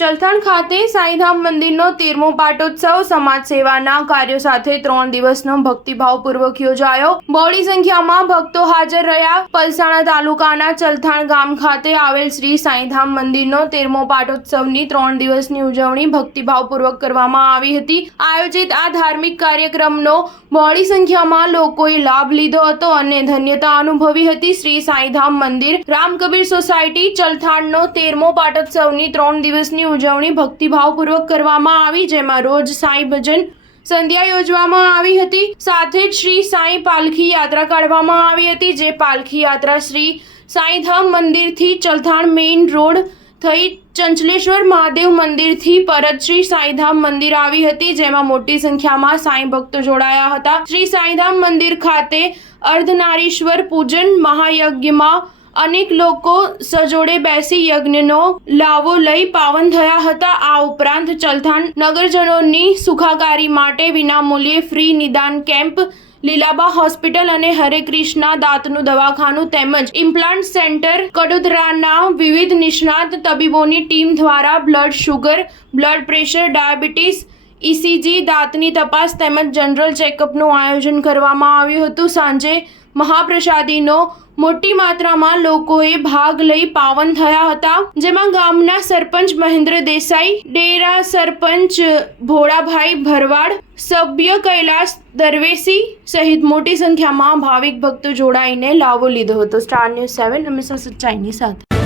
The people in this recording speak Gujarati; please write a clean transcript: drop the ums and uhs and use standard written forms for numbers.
ચલથાણ ખાતે સાંઈધામ મંદિરનો 13મો પાટોત્સવ સમાજ સેવાના કાર્યો સાથે 3 દિવસનો ભક્તિભાવપૂર્વક યોજાયો। બહોળી સંખ્યામાં ભક્તો હાજર રહ્યા। પલસાણા તાલુકાના ચલથાણ ગામ ખાતે આવેલ શ્રી સાંઈધામ મંદિરનો 13મો પાટોત્સવની 3 દિવસની ઉજવણી ભક્તિભાવપૂર્વક કરવામાં આવી હતી। આયોજિત આ ધાર્મિક કાર્યક્રમનો બહોળી સંખ્યામાં લોકોએ લાભ લીધો હતો અને ધન્યતા અનુભવી હતી। શ્રી સાંઈધામ મંદિર રામકબીર સોસાયટી ચલથાણનો 13મો પાટોત્સવની 3 દિવસની ઉજવણી ભક્તિભાવપૂર્વક કરવામાં આવી, જેમાં રોજ સાંઈ ભજન સંધ્યા યોજવામાં આવી હતી। સાથે જ શ્રી સાંઈ પાલખી યાત્રા કાઢવામાં આવી હતી, જે પાલખી યાત્રા શ્રી સાંઈધામ મંદિરથી ચલથાણ મેઇન રોડ થઈ ચંચલેશ્વર મહાદેવ મંદિરથી પરત શ્રી સાંઈધામ મંદિર આવી હતી, જેમાં મોટી સંખ્યામાં સાંઈ ભક્તો જોડાયા હતા। શ્રી સાંઈધામ મંદિર ખાતે અર્ધનારીશ્વર પૂજન મહાયજ્ઞમાં અનેક લોકો સજોડે બેસી યજ્ઞનો લાવો લઈ પાવન થયા હતા। આ ઉપરાંત ચલથાણ નગરજનોની સુખાકારી માટે વિનામૂલ્યે ફ્રી નિદાન કેમ્પ, લીલાબા હોસ્પિટલ અને હરે કૃષ્ણા દાંતનું દવાખાનું તેમજ ઇમ્પ્લાન્ટ સેન્ટર કડોદરાના વિવિધ નિષ્ણાત તબીબોની ટીમ દ્વારા blood sugar, blood pressure, diabetes, ECG, દાંતની તપાસ તેમજ જનરલ ચેકઅપનું આયોજન કરવામાં આવ્યું હતું। સાંજે મહાપ્રસાદીનો મોટી માત્રામાં લોકોએ ભાગ લઈ પાવન થયા હતા, જેમાં ગામના સરપંચ મહેન્દ્ર દેસાઈ, ડેરા સરપંચ ભોળાભાઈ ભરવાડ, સભ્ય કૈલાસ દરવેશી સહિત મોટી સંખ્યામાં ભાવિક ભક્તો જોડાઈને લાવો લીધો હતો। સ્ટાર ન્યૂઝ 7 હંમેશા સચ્ચાઈની સાથે।